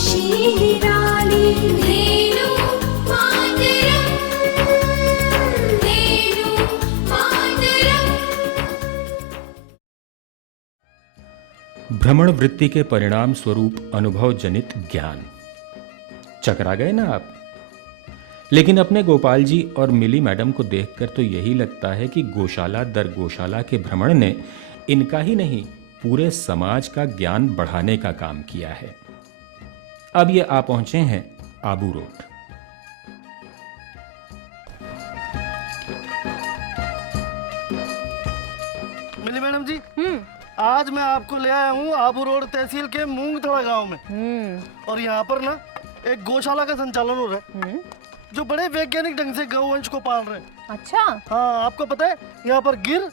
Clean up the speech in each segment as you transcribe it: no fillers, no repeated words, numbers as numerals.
शीलिराली धेनु मातरम, धेनु मातरम। भ्रमण वृत्ति के परिणाम स्वरूप अनुभव जनित ज्ञान। चकरा गए ना आप? लेकिन अपने गोपाल जी और मिली मैडम को देखकर तो यही लगता है कि गौशाला दर गौशाला के भ्रमण ने इनका ही नहीं पूरे समाज का ज्ञान बढ़ाने का काम किया है। अब ये आ पहुंचे हैं आबू रोड। मिली मैडम जी, आज मैं आपको ले आया हूँ आबू रोड तहसील के मूंगथड़ा गांव में। और यहाँ पर ना एक गौशाला का संचालन हो रहा है, जो बड़े वैज्ञानिक ढंग से गौवंश को पाल रहे हैं। अच्छा। हाँ, आपको पता है यहाँ पर गिर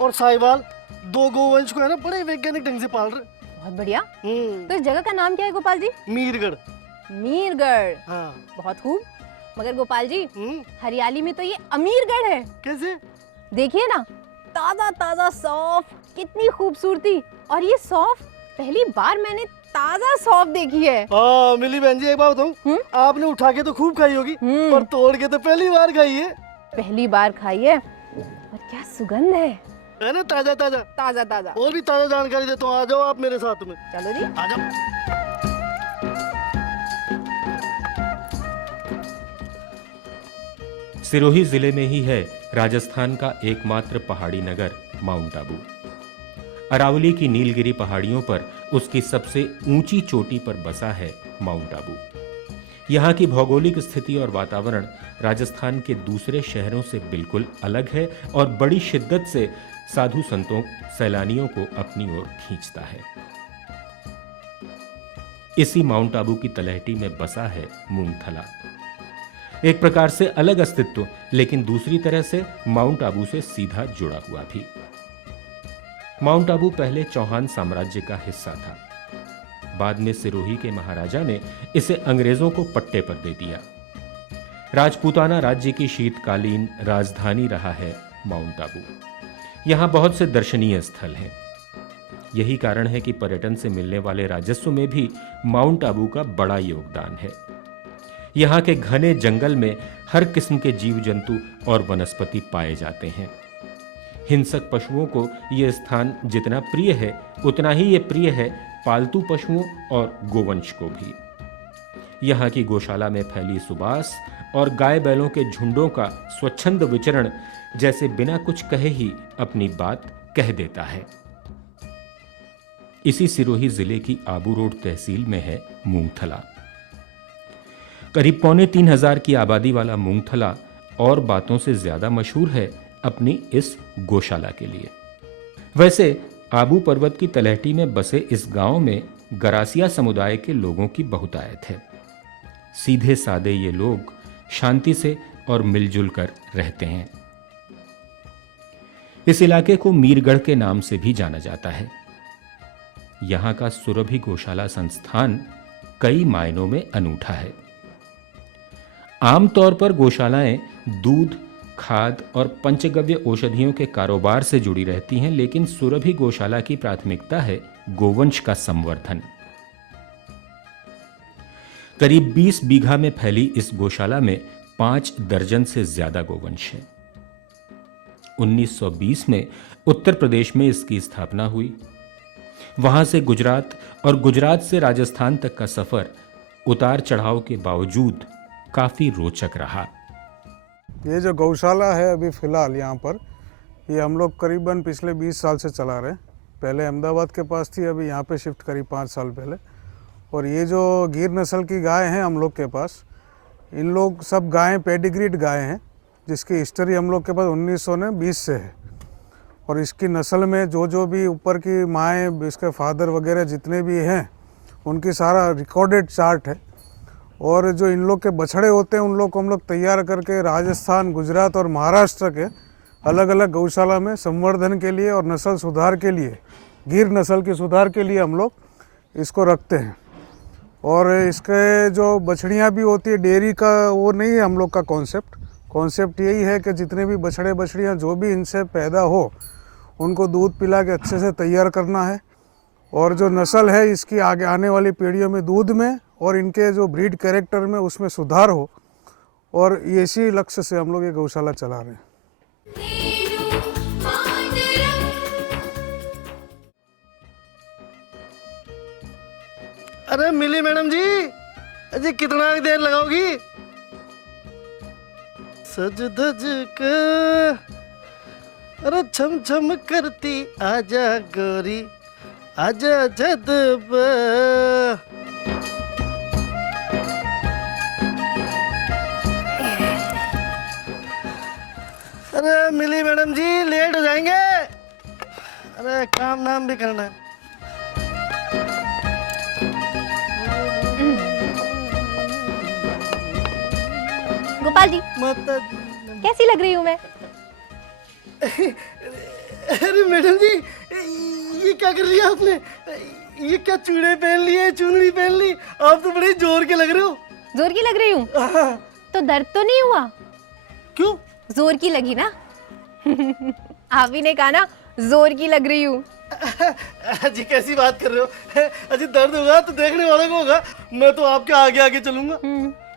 और साहिवाल दो गौवंश को है ना बड़े वैज्ञानिक ढंग से पाल रहे। बहुत बढ़िया। तो इस जगह का नाम क्या है गोपाल जी? मीरगढ़। मीरगढ़। हाँ। बहुत खूब। मगर गोपाल जी, हरियाली में तो ये अमीरगढ़ है। कैसे? देखिए ना, ताजा ताजा सौंफ, कितनी खूबसूरती। और ये सौंफ, पहली बार मैंने ताजा सौंफ देखी है। हाँ मिली बहन जी, एक बात बताऊं, आपने उठा के तो खूब खाई होगी, पर तोड़ के तो पहली बार खाई है। पहली बार खाई है। और क्या सुगंध है ना, ताजा ताजा ताजा ताजा। और भी ताजा जानकारी देता हूँ, आ जाओ आप मेरे साथ में। चलो जी, आ जाओ। सिरोही जिले में ही है राजस्थान का एकमात्र पहाड़ी नगर माउंट आबू। अरावली की नीलगिरी पहाड़ियों पर उसकी सबसे ऊंची चोटी पर बसा है माउंट आबू। यहाँ की भौगोलिक स्थिति और वातावरण राजस्थान के दूसरे शहरों से बिल्कुल अलग है और बड़ी शिद्दत से साधु संतों सैलानियों को अपनी ओर खींचता है। इसी माउंट आबू की तलहटी में बसा है मूंगथला, एक प्रकार से अलग अस्तित्व, लेकिन दूसरी तरह से माउंट आबू से सीधा जुड़ा हुआ भी। माउंट आबू पहले चौहान साम्राज्य का हिस्सा था। बाद में सिरोही के महाराजा ने इसे अंग्रेजों को पट्टे पर दे दिया। राजपूताना राज्य की शीतकालीन राजधानी रहा है माउंट आबू। यहां बहुत से दर्शनीय स्थल हैं। यही कारण है कि पर्यटन से मिलने वाले राजस्व में भी माउंट आबू का बड़ा योगदान है। यहाँ के घने जंगल में हर किस्म के जीव जंतु और वनस्पति पाए जाते हैं। हिंसक पशुओं को यह स्थान जितना प्रिय है, उतना ही ये प्रिय है पालतू पशुओं और गोवंश को भी। यहाँ की गौशाला में फैली सुबास और गाय बैलों के झुंडों का स्वच्छंद विचरण जैसे बिना कुछ कहे ही अपनी बात कह देता है। इसी सिरोही जिले की आबू रोड तहसील में है मूंगथला। करीब 3,500 की आबादी वाला मूंगथला और बातों से ज्यादा मशहूर है अपनी इस गौशाला के लिए। वैसे आबू पर्वत की तलहटी में बसे इस गांव में गरासिया समुदाय के लोगों की बहुतायत है। सीधे सादे ये लोग शांति से और मिलजुल कर रहते हैं। इस इलाके को मीरगढ़ के नाम से भी जाना जाता है। यहां का सुरभि गौशाला संस्थान कई मायनों में अनूठा है। आमतौर पर गौशालाएं दूध, खाद और पंचगव्य औषधियों के कारोबार से जुड़ी रहती हैं, लेकिन सुरभि गौशाला की प्राथमिकता है गोवंश का संवर्धन। करीब 20 बीघा में फैली इस गौशाला में 5 दर्जन से ज्यादा गोवंश हैं। 1920 में उत्तर प्रदेश में इसकी स्थापना हुई। वहां से गुजरात और गुजरात से राजस्थान तक का सफर उतार चढ़ाव के बावजूद काफी रोचक रहा। ये जो गौशाला है अभी फ़िलहाल यहाँ पर, ये हम लोग करीबन पिछले 20 साल से चला रहे हैं। पहले अहमदाबाद के पास थी, अभी यहाँ पे शिफ्ट करी 5 साल पहले। और ये जो गिर नस्ल की गाय हैं हम लोग के पास, इन लोग सब गायें पेडिग्रीड गाय हैं, जिसकी हिस्ट्री हम लोग के पास 1920 से है। और इसकी नस्ल में जो भी ऊपर की माएँ, इसके फादर वगैरह जितने भी हैं, उनकी सारा रिकॉर्डेड चार्ट है। और जो इन लोग के बछड़े होते हैं, उन लोग को हम लोग तैयार करके राजस्थान, गुजरात और महाराष्ट्र के अलग अलग गौशाला में संवर्धन के लिए और नस्ल सुधार के लिए, गिर नस्ल की सुधार के लिए हम लोग इसको रखते हैं। और इसके जो बछड़ियाँ भी होती है, डेयरी का वो नहीं है हम लोग का कॉन्सेप्ट यही है कि जितने भी बछड़े बछड़ियाँ जो भी इनसे पैदा हो, उनको दूध पिला के अच्छे से तैयार करना है। और जो नस्ल है इसकी आगे आने वाली पीढ़ियों में दूध में और इनके जो ब्रीड कैरेक्टर में उसमें सुधार हो, और इसी लक्ष्य से हम लोग ये गौशाला चला रहे हैं। अरे मिली मैडम जी, अजी कितना देर लगाओगी? सज धज कर, अरे छम छम करती आजा गोरी, आजा जदब। अरे मिली मैडम जी, लेट हो जाएंगे। अरे काम नाम भी करना है। गोपाल जी, माता कैसी लग रही हूँ मैं? अरे मैडम जी, ये क्या कर लिया आपने? ये क्या चूड़े पहन लिए, चुनरी पहन ली? आप तो बड़े जोर के लग रहे हो। जोर की लग रही हूँ? तो दर्द तो नहीं हुआ? क्यों? जोर की लगी ना। आप ही ने कहा ना जोर की लग रही हूँ। अजी कैसी बात कर रहे हो? अजी दर्द होगा तो देखने वाले को होगा, मैं तो आपके आगे आगे चलूंगा।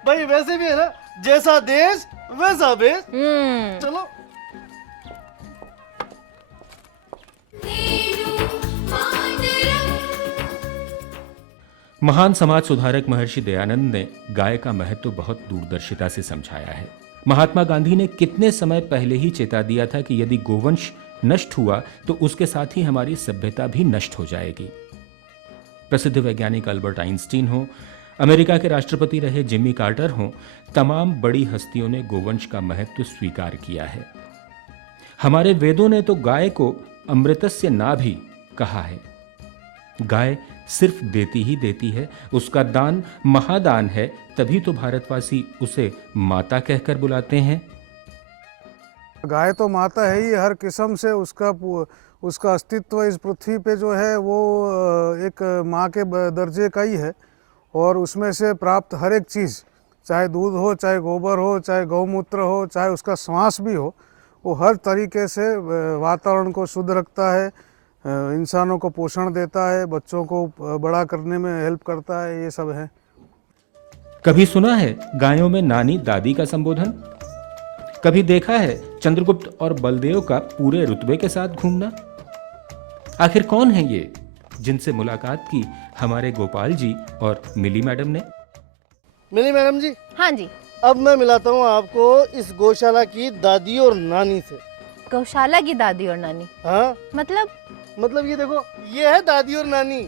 भाई वैसे भी है ना, जैसा देश वैसा बेस। चलो। महान समाज सुधारक महर्षि दयानंद ने गाय का महत्व बहुत दूरदर्शिता से समझाया है। महात्मा गांधी ने कितने समय पहले ही चेता दिया था कि यदि गोवंश नष्ट हुआ तो उसके साथ ही हमारी सभ्यता भी नष्ट हो जाएगी। प्रसिद्ध वैज्ञानिक अल्बर्ट आइंस्टीन हो, अमेरिका के राष्ट्रपति रहे जिमी कार्टर हों, तमाम बड़ी हस्तियों ने गोवंश का महत्व स्वीकार किया है। हमारे वेदों ने तो गाय को अमृतस्य नाभि कहा है। गाय सिर्फ देती ही देती है, उसका दान महादान है, तभी तो भारतवासी उसे माता कहकर बुलाते हैं। गाय तो माता है ही, हर किस्म से उसका अस्तित्व इस पृथ्वी पे जो है वो एक माँ के दर्जे का ही है। और उसमें से प्राप्त हर एक चीज़, चाहे दूध हो, चाहे गोबर हो, चाहे गौमूत्र हो, चाहे उसका श्वास भी हो, वो हर तरीके से वातावरण को शुद्ध रखता है, इंसानों को पोषण देता है, बच्चों को बड़ा करने में हेल्प करता है। ये सब है। कभी सुना है गायों में नानी दादी का संबोधन? कभी देखा है चंद्रगुप्त और बलदेव का पूरे रुतबे के साथ घूमना? आखिर कौन है ये जिनसे मुलाकात की हमारे गोपाल जी और मिली मैडम ने? मिली मैडम जी, हाँ जी। अब मैं मिलाता हूँ आपको इस गौशाला की दादी और नानी से। गौशाला की दादी और नानी? हाँ मतलब ये देखो, ये है दादी और नानी।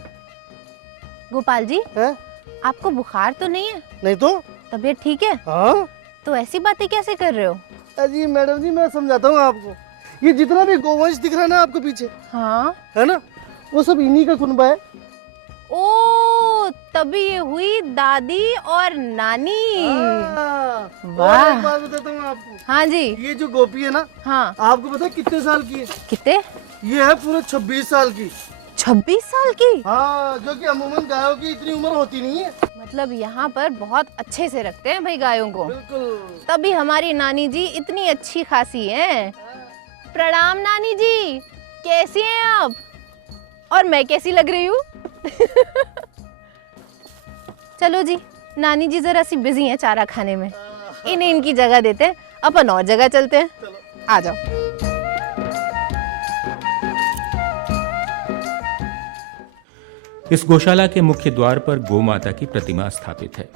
गोपाल जी, है? आपको बुखार तो नहीं है? नहीं तो। तबीयत ठीक है? हाँ। तो ऐसी बातें कैसे कर रहे हो? अजी मैडम जी, मैं समझाता हूँ आपको। ये जितना भी गोवंश दिख रहा है ना आपको पीछे, हाँ है ना, वो सब इन्हीं का कुनबा है। ओ, तभी ये हुई दादी और नानी। वाह। और एक बात बताता हूँ आपको। हाँ जी। ये जो गोपी है ना, हाँ, आपको पता है कितने साल की है? कितने? ये है पूरे 26 साल की। 26 साल की? हाँ, जो कि अमूमन गायों की इतनी उम्र होती नहीं है। मतलब यहाँ पर बहुत अच्छे से रखते हैं भाई गायों को। बिल्कुल। तभी हमारी नानी जी इतनी अच्छी खासी हैं। प्रणाम नानी जी, कैसी हैं आप? और मैं कैसी लग रही हूँ? चलो जी, नानी जी जरा सी बिजी हैं चारा खाने में, इन्हें इनकी जगह देते हैं, अपन और जगह चलते हैं। आ जाओ। इस गौशाला के मुख्य द्वार पर गौ माता की प्रतिमा स्थापित है।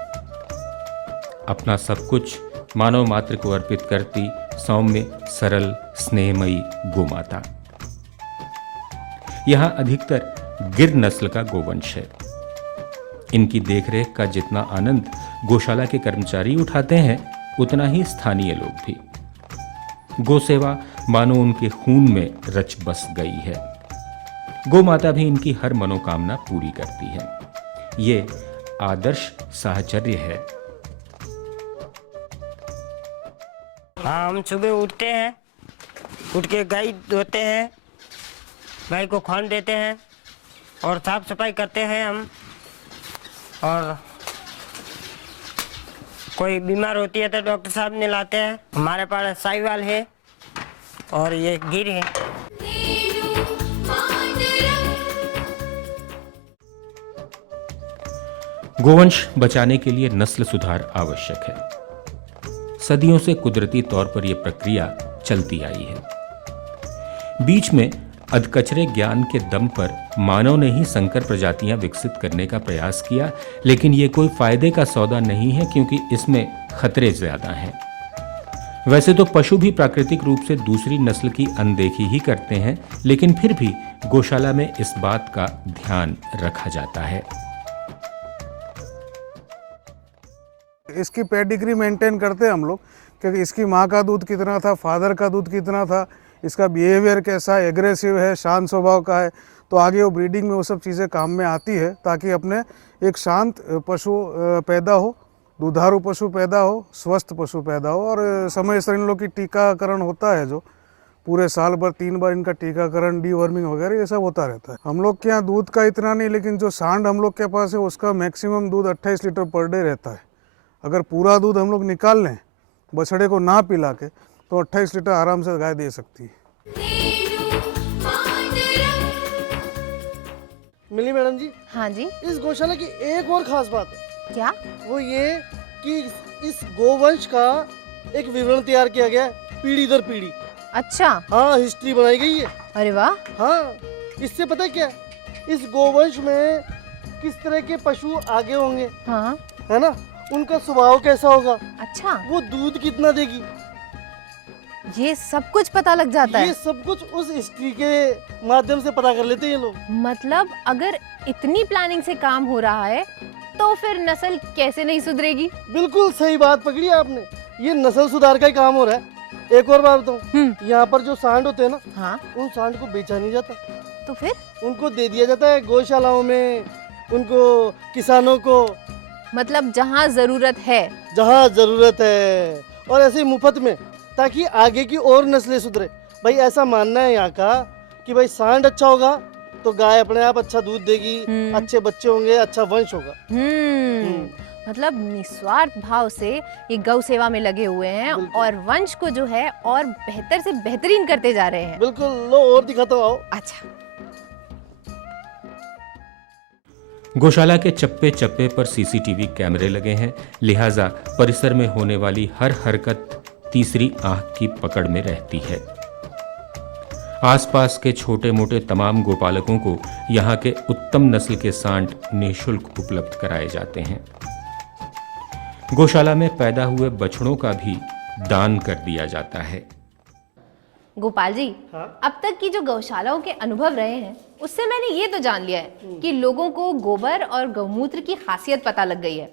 अपना सब कुछ मानव मात्र को अर्पित करती सौम्य, सरल, स्नेहमयी गौ माता। यहां अधिकतर गिर नस्ल का गोवंश है। इनकी देखरेख का जितना आनंद गौशाला के कर्मचारी उठाते हैं, उतना ही स्थानीय लोग भी। गौ सेवा मानो उनके खून में रच बस गई है। गौ माता भी इनकी हर मनोकामना पूरी करती है। ये आदर्श साहचर्य है। हाँ, हम सुबह उठते हैं, उठ के गाय धोते हैं, गाय को खान देते हैं और साफ सफाई करते हैं हम। और कोई बीमार होती है तो डॉक्टर साहब ने लाते हैं। हमारे पास साहिवाल है और ये गिर है। गोवंश बचाने के लिए नस्ल सुधार आवश्यक है। सदियों से कुदरती तौर पर यह प्रक्रिया चलती आई है। बीच में अधकचरे ज्ञान के दम पर मानव ने ही संकर प्रजातियां विकसित करने का प्रयास किया, लेकिन यह कोई फायदे का सौदा नहीं है क्योंकि इसमें खतरे ज्यादा हैं। वैसे तो पशु भी प्राकृतिक रूप से दूसरी नस्ल की अनदेखी ही करते हैं, लेकिन फिर भी गौशाला में इस बात का ध्यान रखा जाता है। इसकी पेडिग्री मेंटेन करते हैं हम लोग, क्योंकि इसकी माँ का दूध कितना था, फादर का दूध कितना था, इसका बिहेवियर कैसा है, एग्रेसिव है, शांत स्वभाव का है, तो आगे वो ब्रीडिंग में वो सब चीज़ें काम में आती है, ताकि अपने एक शांत पशु पैदा हो, दुधारू पशु पैदा हो, स्वस्थ पशु पैदा हो। और समय से इन लोग की टीकाकरण होता है, जो पूरे साल भर 3 बार इनका टीकाकरण, डीवर्मिंग वगैरह ये सब होता रहता है। हम लोग के यहाँ दूध का इतना नहीं, लेकिन जो सांड हम लोग के पास है उसका मैक्सिमम दूध 28 लीटर पर डे रहता है। अगर पूरा दूध हम लोग निकाल लें बछड़े को ना पिला के, तो 28 लीटर आराम से गाय दे सकती है। मिली मैडम जी, हाँ जी, इस गौशाला की एक और खास बात है, क्या? वो ये कि इस गोवंश का एक विवरण तैयार किया गया है, पीढ़ी दर पीढ़ी। अच्छा, हाँ, हिस्ट्री बनाई गई है। अरे वाह, हाँ, इससे पता है क्या, इस गोवंश में किस तरह के पशु आगे होंगे, हाँ, है ना, उनका स्वभाव कैसा होगा, अच्छा, वो दूध कितना देगी, ये सब कुछ पता लग जाता ये है। सब कुछ उस हिस्ट्री के माध्यम से पता कर लेते हैं ये लोग। मतलब अगर इतनी प्लानिंग से काम हो रहा है, तो फिर नस्ल कैसे नहीं सुधरेगी? बिल्कुल सही बात पकड़ी आपने, ये नस्ल सुधार का ही काम हो रहा है। एक और बात बताऊं, यहाँ पर जो सांड होते हैं ना, हाँ, उन सांड को बेचा नहीं जाता, तो फिर उनको दे दिया जाता है गौशालाओं में, उनको, किसानों को, मतलब जहाँ जरूरत है। जहाँ जरूरत है, और ऐसे ही मुफ्त में, ताकि आगे की और नस्लें सुधरे। भाई ऐसा मानना है यहाँ का कि भाई सांड अच्छा होगा तो गाय अपने आप अच्छा दूध देगी, अच्छे बच्चे होंगे, अच्छा वंश होगा। मतलब निस्वार्थ भाव से ये गौ सेवा में लगे हुए हैं और वंश को जो है और बेहतर से बेहतरीन करते जा रहे हैं। बिल्कुल, लो और दिखाता हूँ, आओ। अच्छा, गौशाला के चप्पे चप्पे पर सीसीटीवी कैमरे लगे हैं, लिहाजा परिसर में होने वाली हर हरकत तीसरी आंख की पकड़ में रहती है। आसपास के छोटे मोटे तमाम गोपालकों को यहाँ के उत्तम नस्ल के सांड निःशुल्क उपलब्ध कराए जाते हैं। गौशाला में पैदा हुए बछड़ों का भी दान कर दिया जाता है। गोपाल जी, हाँ? अब तक की जो गौशालाओं के अनुभव रहे हैं, उससे मैंने ये तो जान लिया है कि लोगों को गोबर और गौमूत्र की खासियत पता लग गई है,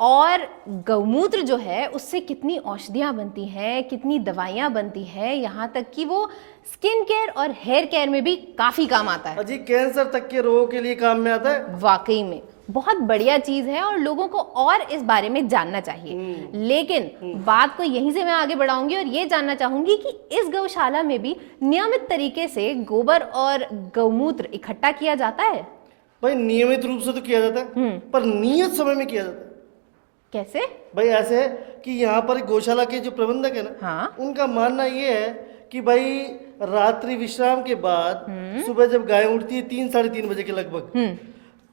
और गौमूत्र जो है उससे कितनी औषधियाँ बनती हैं, कितनी दवाइयाँ बनती हैं, यहाँ तक कि वो स्किन केयर और हेयर केयर में भी काफी काम आता है। अजी, कैंसर तक के रोगों के लिए काम में आता है। वाकई में बहुत बढ़िया चीज है और लोगों को और इस बारे में जानना चाहिए। लेकिन बात को यहीं से मैं आगे बढ़ाऊंगी और ये जानना चाहूंगी कि इस गौशाला में भी नियमित तरीके से गोबर और गौमूत्र इकट्ठा किया जाता है? भाई नियमित रूप से तो किया जाता है, पर नियत समय में किया जाता है। कैसे? भाई ऐसे है कि यहाँ पर गौशाला के जो प्रबंधक है ना, हाँ, उनका मानना ये है कि भाई रात्रि विश्राम के बाद सुबह जब गाय उठती है 3 साढ़े 3 बजे के लगभग,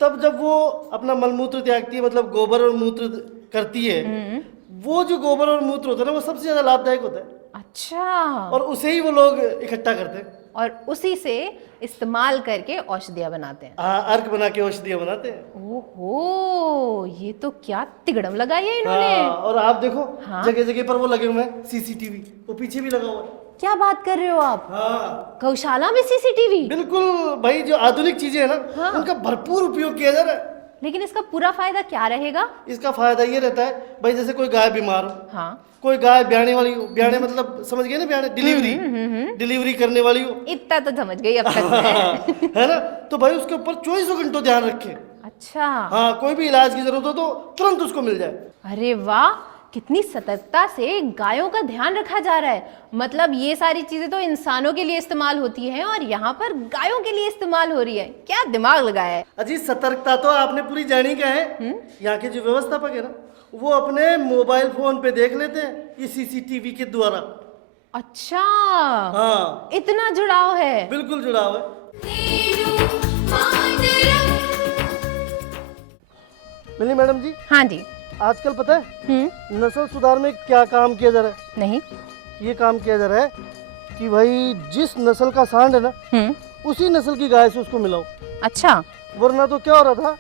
तब जब वो अपना मलमूत्र त्यागती है, मतलब गोबर और मूत्र करती है, वो जो गोबर और मूत्र होता है ना, वो सबसे ज्यादा लाभदायक होता है। अच्छा, और उसे ही वो लोग इकट्ठा करते हैं और उसी से इस्तेमाल करके औषधियाँ बनाते हैं। अर्क बना के औषधियाँ बनाते हैं। ओहो, ये तो क्या तिगड़म लगाई है इन्होंने। हाँ, और आप देखो, हाँ? जगह जगह पर वो लगे हुए हैं सीसीटीवी, वो पीछे भी लगा हुआ है। क्या बात कर रहे हो आप? हाँ, गौशाला में सीसीटीवी? बिल्कुल भाई, जो आधुनिक चीजें है ना, हाँ? उनका भरपूर उपयोग किया जा रहा है। लेकिन इसका पूरा फायदा क्या रहेगा? इसका फायदा ये रहता है भाई, जैसे कोई गाय बीमार हो, हाँ, कोई गाय ब्याने वाली हो, ब्याने मतलब समझ गए ना, ब्याने डिलीवरी करने वाली हो, इतना तो समझ गई अब तक मैं। है ना, तो भाई उसके ऊपर 24 घंटों ध्यान रखे। अच्छा, हाँ, कोई भी इलाज की जरूरत हो तो तुरंत उसको मिल जाए। अरे वाह, कितनी सतर्कता से गायों का ध्यान रखा जा रहा है। मतलब ये सारी चीजें तो इंसानों के लिए इस्तेमाल होती हैं और यहाँ पर गायों के लिए इस्तेमाल हो रही है। क्या दिमाग लगाया है। अजी, सतर्कता तो आपने पूरी जानी क्या है। यहाँ के जो व्यवस्थापक है ना, वो अपने मोबाइल फोन पे देख लेते हैं ये सीसीटीवी के द्वारा। अच्छा, हाँ, इतना जुड़ाव है। बिल्कुल जुड़ाव है। मिली मैडम जी, हाँ जी। आजकल पता है नस्ल सुधार में क्या काम किया जा रहा है? नहीं। ये काम किया जा रहा है कि भाई जिस नस्ल का सांड है ना, उसी नस्ल की गाय से उसको मिलाओ। अच्छा। वरना तो क्या हो रहा था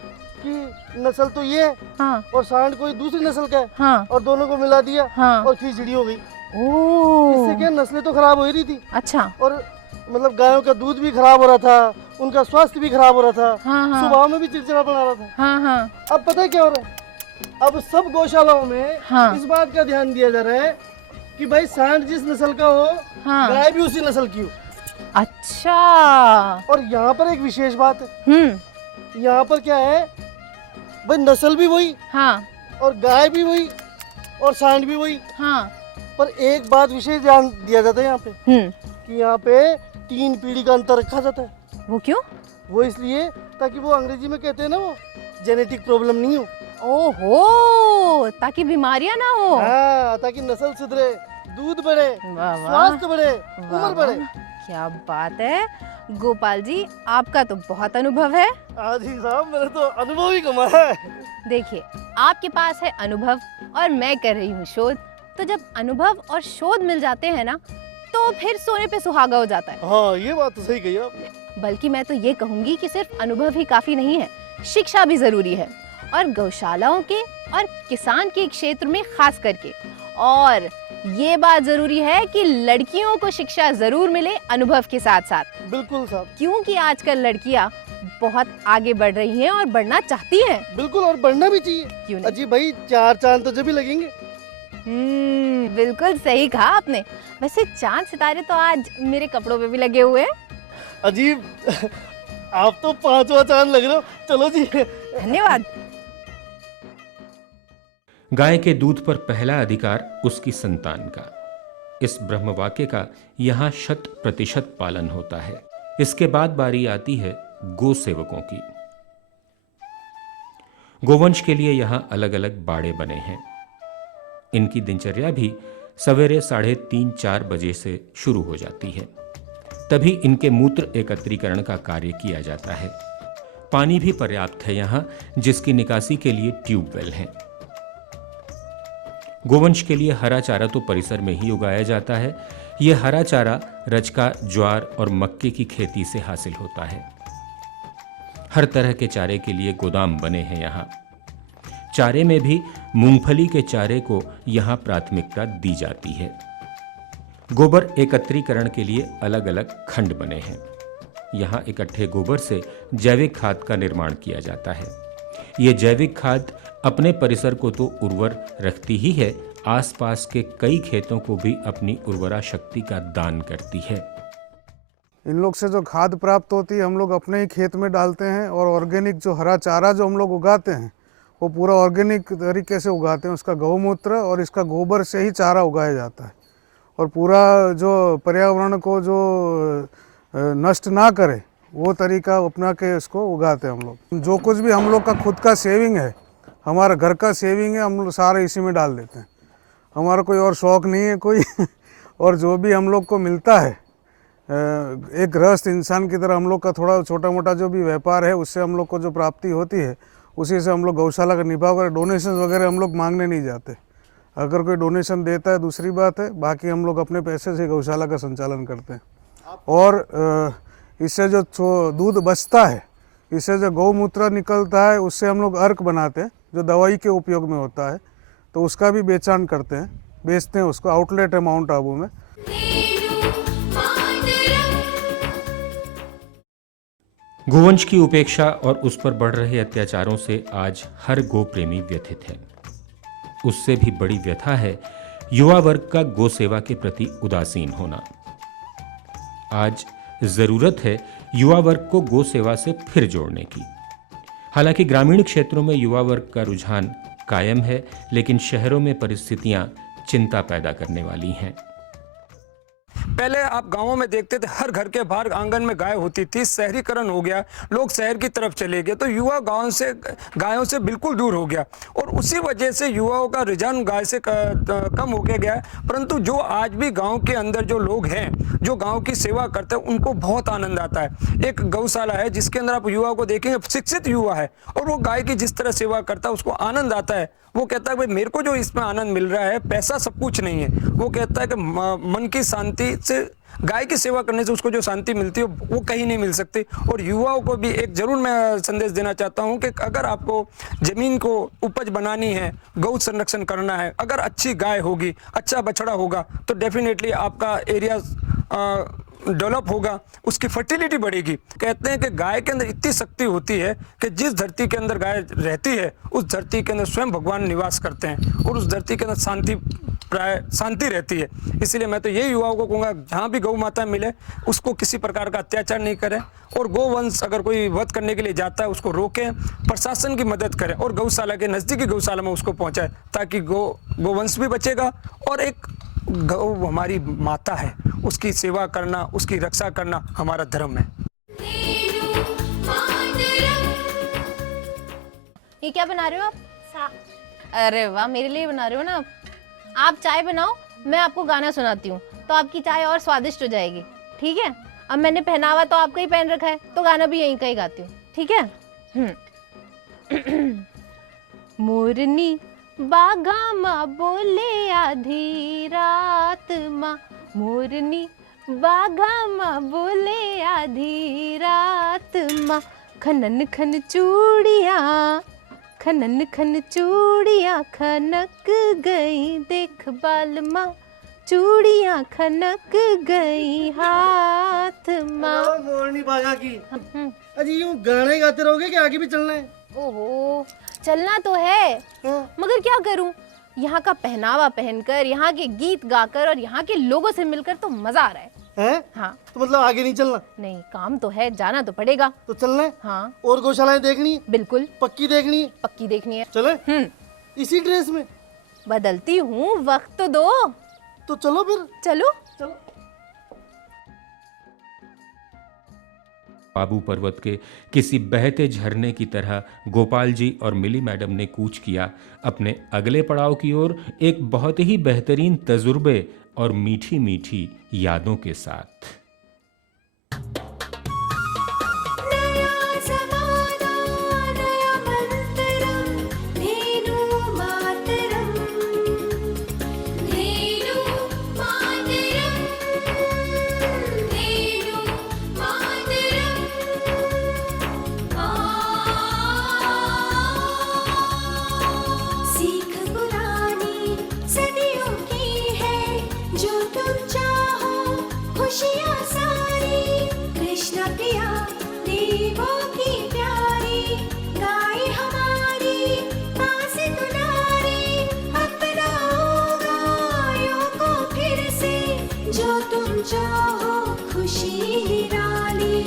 कि नस्ल तो ये है हाँ। और सांड कोई दूसरी नस्ल का है, हाँ। और दोनों को मिला दिया हाँ। और खिचड़ी हो गई। ओह। इससे क्या नस्लें तो खराब हो ही रही थी, अच्छा। और मतलब गायों का दूध भी खराब हो रहा था, उनका स्वास्थ्य भी खराब हो रहा था, हाँ, हाँ। स्वभाव में भी चिड़चिड़ापन आ रहा था। हाँ हाँ। अब पता है क्या हो रहा है? अब सब गौशालाओं में हाँ। इस बात का ध्यान दिया जा रहा है कि भाई सांड जिस नस्ल का हो, हाँ। गाय भी उसी नस्ल की हो। अच्छा। और यहाँ पर एक विशेष बात है, यहाँ पर क्या है भाई, नस्ल भी वही, हाँ। और गाय भी वही, और सांड भी वही, हाँ। पर एक बात विशेष ध्यान दिया जाता है यहाँ पे कि यहाँ पे 3 पीढ़ी का अंतर रखा जाता है। वो क्यों? वो इसलिए ताकि वो अंग्रेजी में कहते हैं ना, वो जेनेटिक प्रॉब्लम नहीं हो। ओहो, ताकि बीमारियां ना हो। हाँ, ताकि नस्ल सुधरे, दूध बढ़े, वाह वाह। स्वास्थ्य बढ़े, वाह उम्र बढ़े। वाह, क्या बात है गोपाल जी, आपका तो बहुत अनुभव है। आजी साहब, मैंने तो अनुभव ही कमाया है। देखिए, आपके पास है अनुभव और मैं कर रही हूँ शोध, तो जब अनुभव और शोध मिल जाते हैं ना, तो फिर सोने पे सुहागा हो जाता है। हाँ, ये बात तो सही कही आपने। बल्कि मैं तो ये कहूँगी कि सिर्फ अनुभव ही काफी नहीं है, शिक्षा भी जरूरी है, और गौशालाओं के और किसान के क्षेत्र में खास करके। और ये बात जरूरी है कि लड़कियों को शिक्षा जरूर मिले अनुभव के साथ साथ। बिल्कुल साहब, क्योंकि आजकल लड़कियां बहुत आगे बढ़ रही हैं और बढ़ना चाहती हैं। बिल्कुल, और बढ़ना भी चाहिए। क्यों नहीं? अजी भाई, 4 चांद तो जब भी लगेंगे। बिल्कुल सही कहा आपने। वैसे चांद सितारे तो आज मेरे कपड़ों पे भी लगे हुए हैं। अजीब, आप तो 5वां चांद लग रहे हो। चलो जी। धन्यवाद। गाय के दूध पर पहला अधिकार उसकी संतान का। इस ब्रह्मवाक्य का यहाँ 100% पालन होता है। इसके बाद बारी आती है गो सेवकों की। गोवंश के लिए यहाँ अलग अलग बाड़े बने हैं। इनकी दिनचर्या भी सवेरे 3:30-4 बजे से शुरू हो जाती है। तभी इनके मूत्र एकत्रीकरण का कार्य किया जाता है। पानी भी पर्याप्त है यहाँ, जिसकी निकासी के लिए ट्यूबवेल हैं। गोवंश के लिए हरा चारा तो परिसर में ही उगाया जाता है। यह हरा चारा रजका, ज्वार और मक्के की खेती से हासिल होता है। हर तरह के चारे के लिए गोदाम बने हैं यहाँ। चारे में भी मूंगफली के चारे को यहाँ प्राथमिकता दी जाती है। गोबर एकत्रीकरण के लिए अलग अलग खंड बने हैं। यहाँ इकट्ठे गोबर से जैविक खाद का निर्माण किया जाता है। ये जैविक खाद अपने परिसर को तो उर्वर रखती ही है, आसपास के कई खेतों को भी अपनी उर्वरा शक्ति का दान करती है। इन लोग से जो खाद प्राप्त होती है हम लोग अपने ही खेत में डालते हैं, और ऑर्गेनिक जो हरा चारा जो हम लोग उगाते हैं वो पूरा ऑर्गेनिक तरीके से उगाते हैं। उसका गौमूत्र और इसका गोबर से ही चारा उगाया जाता है, और पूरा जो पर्यावरण को जो नष्ट ना करे वो तरीका अपना के इसको उगाते हैं हम लोग। जो कुछ भी हम लोग का खुद का सेविंग है, हमारा घर का सेविंग है, हम लोग सारे इसी में डाल देते हैं। हमारा कोई और शौक़ नहीं है कोई और जो भी हम लोग को मिलता है, एक गृहस्थ इंसान की तरह हम लोग का थोड़ा छोटा मोटा जो भी व्यापार है उससे हम लोग को जो प्राप्ति होती है उसी से हम लोग गौशाला का निभाव कर। डोनेशन वगैरह हम लोग मांगने नहीं जाते। अगर कोई डोनेशन देता है दूसरी बात है, बाकी हम लोग अपने पैसे से गौशाला का संचालन करते हैं। और इससे जो दूध बचता है, इससे जो गौमूत्र निकलता है, उससे हम लोग अर्क बनाते हैं जो दवाई के उपयोग में होता है, तो उसका भी बेचान करते हैं, बेचते हैं उसको। आउटलेट है माउंट आबू में। गोवंश की उपेक्षा और उस पर बढ़ रहे अत्याचारों से आज हर गो प्रेमी व्यथित है। उससे भी बड़ी व्यथा है युवा वर्ग का गो सेवा के प्रति उदासीन होना। आज जरूरत है युवा वर्ग को गो सेवा से फिर जोड़ने की। हालांकि ग्रामीण क्षेत्रों में युवा वर्ग का रुझान कायम है, लेकिन शहरों में परिस्थितियां चिंता पैदा करने वाली हैं। पहले आप गांवों में देखते थे हर घर के बाहर आंगन में गाय होती थी। शहरीकरण हो गया, लोग शहर की तरफ चले गए, तो युवा गायों से बिल्कुल दूर हो गया और उसी वजह से युवाओं का रुझान गाय से कम हो गया है। परंतु जो आज भी गांव के अंदर जो लोग हैं, जो गांव की सेवा करते हैं, उनको बहुत आनंद आता है। एक गौशाला है जिसके अंदर आप युवाओं को देखेंगे, शिक्षित युवा है और वो गाय की जिस तरह सेवा करता है उसको आनंद आता है। वो कहता है भाई मेरे को जो इसमें आनंद मिल रहा है, पैसा सब कुछ नहीं है। वो कहता है कि मन की शांति से, गाय की सेवा करने से उसको जो शांति मिलती है वो कहीं नहीं मिल सकती। और युवाओं को भी एक जरूर मैं संदेश देना चाहता हूं कि अगर आपको जमीन को उपज बनानी है, गौ संरक्षण करना है, अगर अच्छी गाय होगी, अच्छा बछड़ा होगा, तो डेफिनेटली आपका एरिया डेवलप होगा, उसकी फर्टिलिटी बढ़ेगी। कहते हैं कि गाय के अंदर इतनी शक्ति होती है कि जिस धरती के अंदर गाय रहती है उस धरती के अंदर स्वयं भगवान निवास करते हैं और उस धरती के अंदर शांति रहती है। इसलिए मैं तो ये युवाओं को कहूँगा, जहाँ भी गौ माता मिले उसको किसी प्रकार का अत्याचार नहीं करें और गोवंश अगर कोई वध करने के लिए जाता है उसको रोकें, प्रशासन की मदद करें और गौशाला के नज़दीकी गौशाला में उसको पहुँचाएं, ताकि गोवंश भी बचेगा और एक गौ हमारी माता है, उसकी सेवा करना, उसकी रक्षा करना हमारा धर्म है। धेनु मातरम। ये क्या बना रहे हो आप? अरे वाह, मेरे लिए बना रहे हो ना आप चाय बनाओ, मैं आपको गाना सुनाती हूँ तो आपकी चाय और स्वादिष्ट हो जाएगी। ठीक है, अब मैंने पहनावा तो आपका ही पहन रखा है तो गाना भी यहीं का ही गाती हूँ। ठीक है। मोरनी बाघा माँ बोले आधी रात माँ, मोरनी बाघा माँ बोले आधी रात माँ, खनन खन चूड़ियाँ, खनन खन चूड़ियाँ खनक गई, देख बाल माँ चूड़ियाँ खनक गई हाथ माँ। मोरनी बागा की अजी यूं गाने गाते रहोगे कि आगे भी चलना है? ओहो, चलना तो है मगर क्या करूं, यहाँ का पहनावा पहनकर, यहाँ के गीत गाकर और यहाँ के लोगों से मिलकर तो मजा आ रहा है। हैं? हाँ। तो मतलब आगे नहीं चलना? नहीं, काम तो है, जाना तो पड़ेगा। तो चलना है? हाँ और गौशालाएं देखनी है? बिल्कुल, पक्की देखनी है? पक्की देखनी है। चले इसी ड्रेस में? बदलती हूँ, वक्त तो दो। तो चलो फिर। चलो। बाबू पर्वत के किसी बहते झरने की तरह गोपाल जी और मिली मैडम ने कूच किया अपने अगले पड़ाव की ओर, एक बहुत ही बेहतरीन तजुर्बे और मीठी मीठी यादों के साथ। नया ज़माना नया मंतरम, धेनु मातरम, धेनु मातरम, धेनु मातरम। सीख पुरानी सदियों की है, जो तुम चाहो खुशियाँ सारी, कृष्ण प्रिया देवों की प्यारी, गाय हमारी पास दुलारी, अपनाओ गायों को फिर से, जो तुम चाहो खुशी निराली।